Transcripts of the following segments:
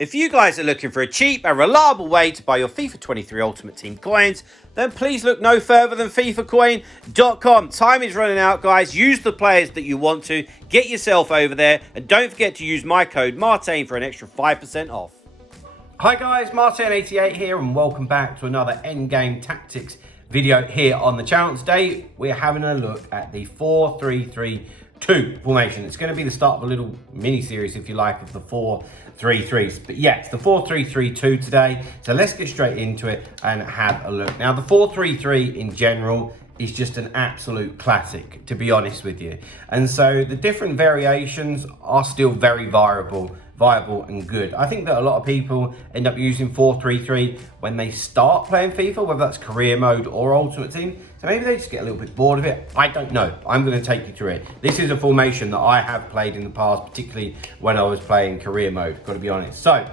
If you guys are looking for a cheap and reliable way to buy your FIFA 23 Ultimate Team coins, then please look no further than FIFAcoin.com. Time is running out, guys. Use the players that you want to. Get yourself over there. And don't forget to use my code Martin for an extra 5% off. Hi guys, Martin88 here and welcome back to another Endgame Tactics video here on the channel. Today we're having a look at the 4-3-3-2 formation. It's going to be the start of a little mini series, if you like, of the 4-3-3s. But yeah, it's the 4-3-3-2 today. So let's get straight into it and have a look. Now the 4-3-3 in general is just an absolute classic, to be honest with you. And so the different variations are still very viable and good. I think that a lot of people end up using 4-3-3 when they start playing FIFA, whether that's career mode or Ultimate Team. So maybe they just get a little bit bored of it. I don't know. I'm going to take you through it. This is a formation that I have played in the past, particularly when I was playing career mode, got to be honest. So,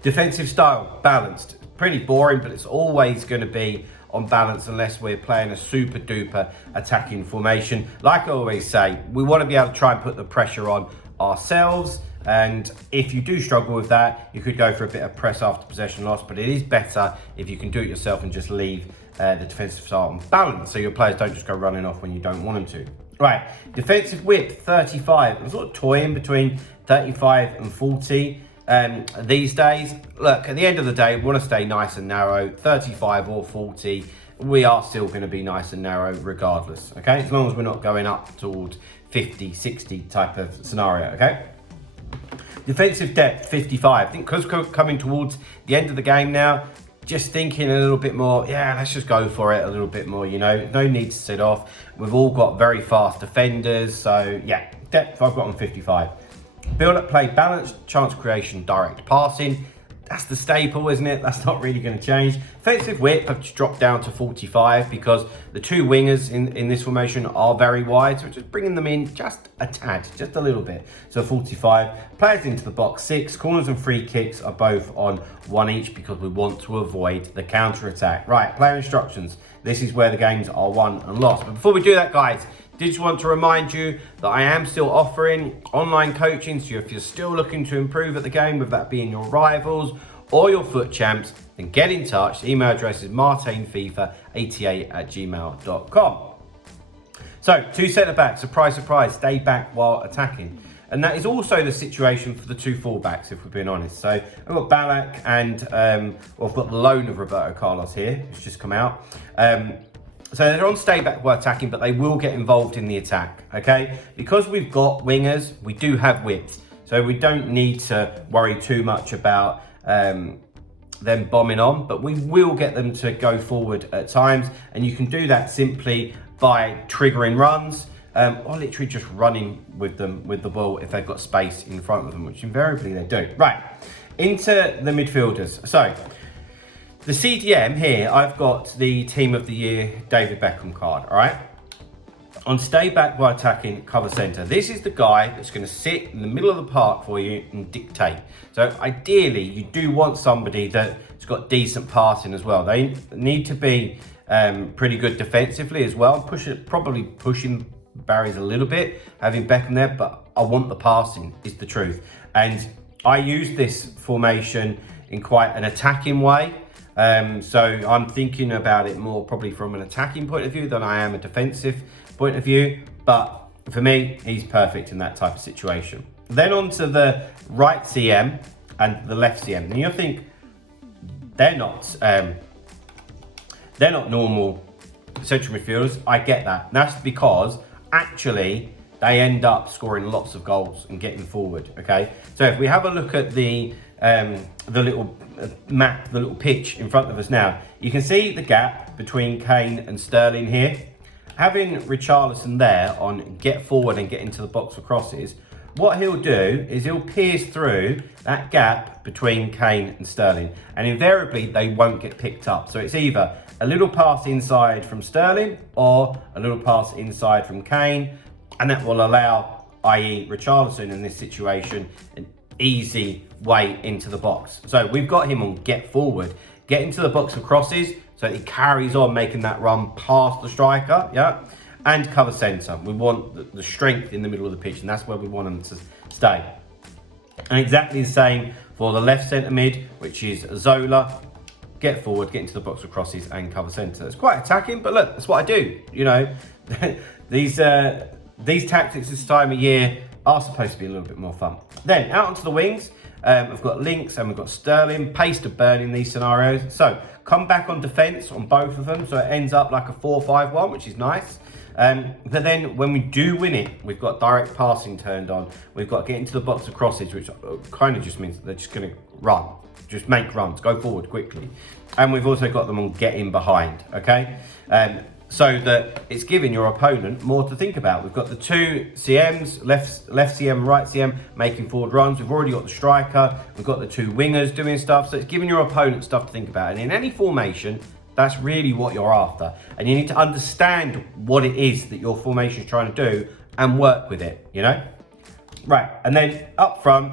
defensive style, balanced. Pretty boring, but it's always going to be on balance unless we're playing a super duper attacking formation. Like I always say, we want to be able to try and put the pressure on ourselves. And if you do struggle with that, you could go for a bit of press after possession loss, but it is better if you can do it yourself and just leave the defensive style on balance, so your players don't just go running off when you don't want them to. Right, defensive width 35. I'm sort of toying between 35 and 40 these days. Look, at the end of the day, we want to stay nice and narrow. 35 or 40, we are still going to be nice and narrow regardless, okay? As long as we're not going up towards 50, 60 type of scenario, okay? Defensive depth, 55. I think because we're coming towards the end of the game now, just thinking a little bit more, yeah, let's just go for it a little bit more, you know. No need to sit off. We've all got very fast defenders. So, yeah, depth I've got on 55. Build-up play, balance, chance creation, direct passing. That's the staple, isn't it? That's not really going to change. Defensive width, I've just dropped down to 45 because the two wingers in this formation are very wide. So we're just bringing them in just a tad, just a little bit. So 45. Players into the box, 6. Corners and free kicks are both on 1 each because we want to avoid the counter-attack. Right, player instructions. This is where the games are won and lost. But before we do that, guys, did just want to remind you that I am still offering online coaching. So if you're still looking to improve at the game, whether that be in your rivals or your foot champs, then get in touch. The email address is martinfifa88@gmail.com. So, two centre-backs, surprise, surprise, stay back while attacking. And that is also the situation for the two full-backs, if we're being honest. So, I've got Ballack and I've got the loan of Roberto Carlos here, who's just come out. So they're on stay back while attacking, but they will get involved in the attack, okay? Because we've got wingers, we do have width. So we don't need to worry too much about them bombing on, but we will get them to go forward at times. And you can do that simply by triggering runs or literally just running with them with the ball if they've got space in front of them, which invariably they do. Right, into the midfielders. So, the CDM here, I've got the Team of the Year David Beckham card, all right? On stay back while attacking, cover centre. This is the guy that's going to sit in the middle of the park for you and dictate. So ideally, you do want somebody that's got decent passing as well. They need to be pretty good defensively as well. Probably pushing barriers a little bit, having Beckham there, but I want the passing, is the truth. And I use this formation in quite an attacking way. So I'm thinking about it more probably from an attacking point of view than I am a defensive point of view. But for me, he's perfect in that type of situation. Then on to the right CM and the left CM. And you'll think they're not normal central midfielders. I get that. That's because actually they end up scoring lots of goals and getting forward. Okay. So if we have a look at the little map, the little pitch in front of us now, you can see the gap between Kane and Sterling here. Having Richarlison there on get forward and get into the box for crosses, what he'll do is he'll pierce through that gap between Kane and Sterling, and invariably they won't get picked up. So it's either a little pass inside from Sterling or a little pass inside from Kane, and that will allow, i.e. Richarlison in this situation, an easy way into the box. So we've got him on get forward, get into the box for crosses, so he carries on making that run past the striker, yeah, and cover centre. We want the strength in the middle of the pitch, and that's where we want him to stay. And exactly the same For the left centre mid, which is Zola, get forward, get into the box of crosses and cover centre. It's quite attacking, but look, that's what I do. You know, these tactics this time of year are supposed to be a little bit more fun. Then out onto the wings, we've got Links and we've got Sterling. Pace to burn in these scenarios. So come back on defence on both of them, so it ends up like a 4-5-1, which is nice. But then when we do win it, we've got direct passing turned on. We've got to get into the box of crosses, which kind of just means that they're just going to run. Just make runs, go forward quickly. And we've also got them on get in behind, okay? So that it's giving your opponent more to think about. We've got the two CMs, left CM, right CM, making forward runs. We've already got the striker. We've got the two wingers doing stuff. So it's giving your opponent stuff to think about. And in any formation, that's really what you're after. And you need to understand what it is that your formation is trying to do and work with it, you know? Right, and then up front,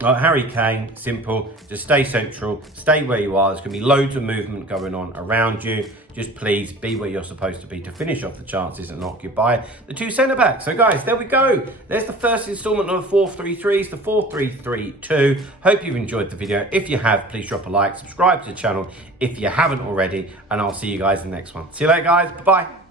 Harry Kane, simple, just stay central, stay where you are. There's going to be loads of movement going on around you. Just please be where you're supposed to be to finish off the chances and occupy the two centre-backs. So guys, there we go. There's the first instalment of the 4-3-3s, the 4-3-3-2. Hope you've enjoyed the video. If you have, please drop a like, subscribe to the channel if you haven't already, and I'll see you guys in the next one. See you later, guys. Bye-bye.